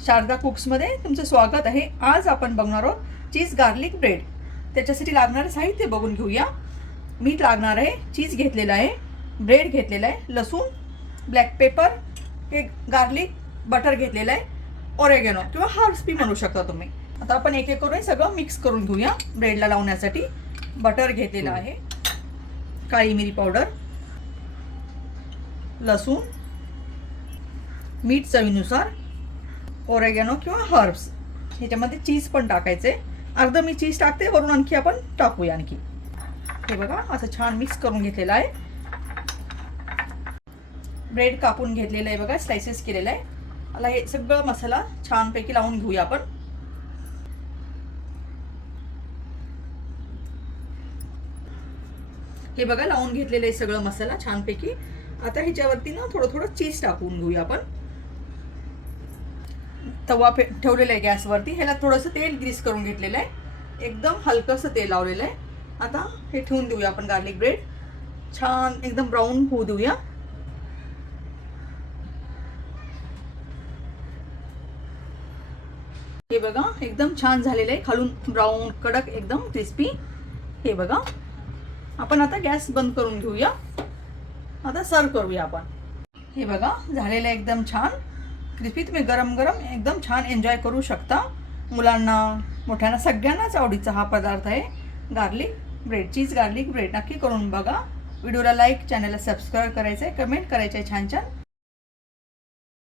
शारदा कुक्समध्ये तुमचं स्वागत आहे। आज आपण बघणार आहोत चीज गार्लिक ब्रेड। त्याच्यासाठी लागणारे साहित्य बघून घेऊया। मीठ लागणार आहे, चीज घेतलेला आहे, ब्रेड घेतलेला आहे, लसूण, ब्लॅक पेपर, हे गार्लिक, बटर घेतलेलं आहे, ऑरेगॅनो किंवा हर्ब्स बी म्हणू शकता तुम्ही। आता आपण एक एक करून सगळं मिक्स करून घेऊया। ब्रेडला लावण्यासाठी बटर घेतलेलं आहे, काळी मिरी पावडर, लसूण, मीठ चवीनुसार, ऑरेगॅनो किंवा हर्ब्स, ह्याच्यामध्ये चीज पण टाकायचे। अर्ध मी चीज टाकते, वरून आणखी आपण टाकूया आणखी। हे बघा असं छान मिक्स करून घेतलेलं आहे। ब्रेड कापून घेतलेलं आहे बघा, स्लाइसेस केलेलं आहे। मला हे सगळं मसाला छानपैकी लावून घेऊया आपण। हे बघा लावून घेतलेलं आहे सगळं मसाला छानपैकी। आता ह्याच्यावरती ना थोडं थोडं चीज टाकून घेऊया आपण। तवा ठेवलेला आहे गॅसवरती, ह्याला थोडंसं तेल ग्रीस करून घेतलेलं आहे, एकदम हलकंसं तेल लावलेलं आहे। आता हे ठेवून देऊया आपण गार्लिक ब्रेड, छान एकदम ब्राऊन होऊ देऊया। हे बघा एकदम छान झालेलं आहे, खालून ब्राऊन कडक एकदम क्रिस्पी। हे बघा आपण आता गॅस बंद करून घेऊया। आता सर्व करूया आपण। हे बघा झालेलं आहे एकदम छान क्रिस्पी। तुम्ही गरम गरम एकदम छान एन्जॉय करू शकता। मुलांना मोठ्यांना सगळ्यांनाच आवडीचा हा पदार्थ आहे garlic bread, cheese garlic bread. नक्की करून बघा। व्हिडिओला लाईक, चॅनलला सबस्क्राईब करायचं आहे, कमेंट करायचं आहे छान छान।